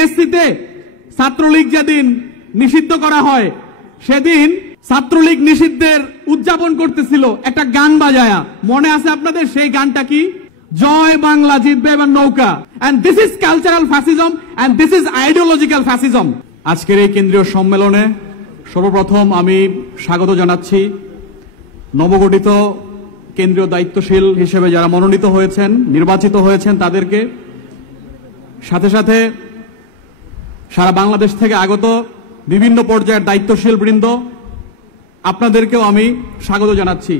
টিএসসিতে ছাত্রলীগ যেদিন নিষিদ্ধ করা হয় সেদিন ছাত্রলীগ নিষিদ্ধের উদযাপন করতেছিল একটা গান বাজায়া। মনে আছে আপনাদের সেই গানটা কি? জয় বাংলা জিতবে এবার নৌকা। And this is cultural fascism and this is ideological fascism. আজকের এই কেন্দ্রীয় সম্মেলনে সর্বপ্রথম আমি স্বাগত জানাচ্ছি নবগঠিত কেন্দ্রীয় দায়িত্বশীল হিসেবে যারা মনোনীত হয়েছেন, নির্বাচিত হয়েছেন তাদেরকে, সাথে সাথে সারা বাংলাদেশ থেকে আগত বিভিন্ন পর্যায়ের দায়িত্বশীল বৃন্দ, আপনাদেরকেও আমি স্বাগত জানাচ্ছি।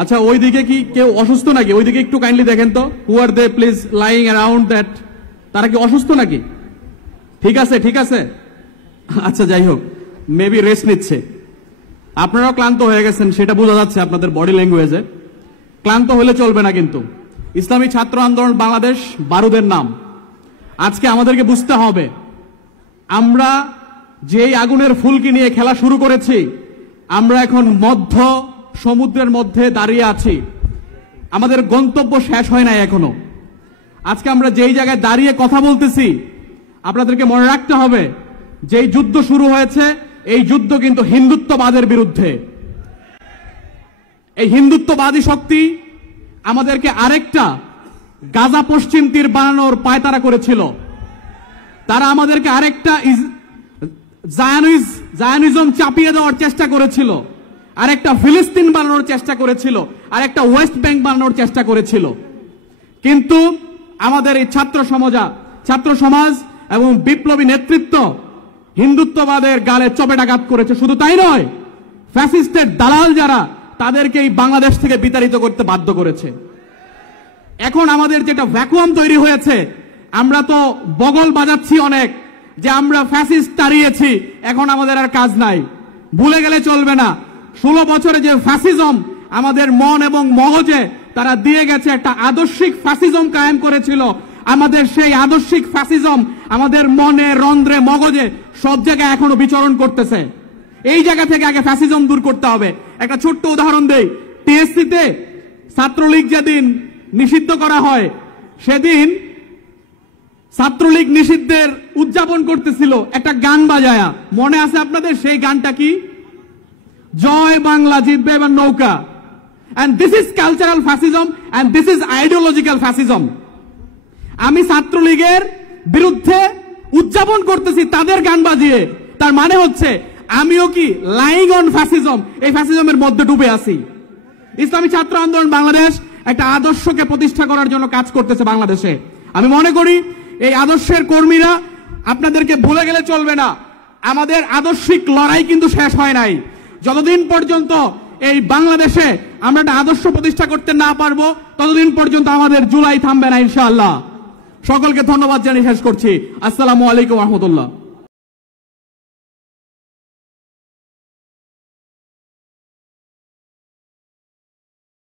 আচ্ছা, ওইদিকে কি কেউ অসুস্থ নাকি? ওইদিকে একটু কাইন্ডলি দেখেন তো, হু আর দে প্লিজ লাইং অ্যারাউন্ড দ্যাট? তারা কি অসুস্থ নাকি? ঠিক আছে, ঠিক আছে, আচ্ছা যাই হোক, মেবি রেস্ট নিচ্ছে। আপনারাও ক্লান্ত হয়ে গেছেন, সেটা বোঝা যাচ্ছে আপনাদের বডি ল্যাঙ্গুয়েজে। ক্লান্ত হলে চলবে না কিন্তু। ইসলামী ছাত্র আন্দোলন বাংলাদেশ বারুদের নাম। আজকে আমাদেরকে বুঝতে হবে, আমরা যেই আগুনের ফুলকি নিয়ে খেলা শুরু করেছি, আমরা এখন মধ্য সমুদ্রের মধ্যে দাঁড়িয়ে আছি। আমাদের গন্তব্য শেষ হয় নাই এখনো। আজকে আমরা যেই জায়গায় দাঁড়িয়ে কথা বলতেছি, আপনাদেরকে মনে রাখতে হবে যেই যুদ্ধ শুরু হয়েছে, এই যুদ্ধ কিন্তু হিন্দুত্ববাদের বিরুদ্ধে। এই হিন্দুত্ববাদী শক্তি আমাদেরকে আরেকটা গাজা পশ্চিম তীর বানানোর পায়তারা করেছিল। তারা আমাদেরকে আরেকটা জায়নিজম চাপিয়ে দেওয়ার চেষ্টা করেছিল, আরেকটা ফিলিস্তিন বানানোর চেষ্টা করেছিল, আরেকটা ওয়েস্ট ব্যাংক বানানোর চেষ্টা করেছিল। কিন্তু আমাদের এই ছাত্র সমাজ এবং বিপ্লবী নেতৃত্ব হিন্দুত্ববাদের গালে চপেটাঘাত করেছে। শুধু তাই নয়, ফ্যাসিস্টের দালাল যারা, তাদেরকে এই বাংলাদেশ থেকে বিতাড়িত করতে বাধ্য করেছে। এখন আমাদের যেটা ভ্যাকুয়াম তৈরি হয়েছে, আমরা তো বগল বাজাচ্ছি অনেক যে আমরা ফ্যাসিস্ট তাড়িয়েছি, এখন আমাদের আর কাজ নাই। ভুলে গেলে চলবে না, 16 বছরে যে ফ্যাসিজম আমাদের মন এবং মগজে তারা দিয়ে গেছে, একটা আদর্শিক ফ্যাসিজম কায়েম করেছিল। আমাদের সেই আদর্শিক ফ্যাসিজম আমাদের মনে, রন্ধ্রে, মগজে সব জায়গায় এখনো বিচরণ করতেছে। এই জায়গা থেকে আগে ফ্যাসিজম দূর করতে হবে। একটা ছোট্ট উদাহরণ দেই, টিএসসিতে ছাত্রলীগ যেদিন নিষিদ্ধ করা হয় সেদিন ছাত্রলীগ নিষিদ্ধের উদযাপন করতেছিল একটা গান বাজায়া। মনে আছে আপনাদের সেই গানটা কি? জয় বাংলা জিতবে এবার নৌকা। And this is cultural fascism and this is ideological fascism. আমি ছাত্রলীগের বিরুদ্ধে উদযাপন করতেছি তাদের গান বাজিয়ে, তার মানে হচ্ছে আমিও কি লাইং অন ফ্যাসিজম, এই ফ্যাসিজমের মধ্যে ডুবে আছি। ইসলামী ছাত্র আন্দোলন বাংলাদেশ একটা আদর্শকে প্রতিষ্ঠা করার জন্য কাজ করতেছে বাংলাদেশে। আমি মনে করি এই আদর্শের কর্মীরা, আপনাদেরকে ভুলে গেলে চলবে না, আমাদের আদর্শিক লড়াই কিন্তু শেষ হয় নাই। যতদিন পর্যন্ত এই বাংলাদেশে আমরা একটা আদর্শ প্রতিষ্ঠা করতে না পারবো, ততদিন পর্যন্ত আমাদের জুলাই থামবে না ইনশাআল্লাহ। সকলকে ধন্যবাদ জানিয়ে শেষ করছি। আসসালামু আলাইকুম ওয়া রাহমাতুল্লাহ।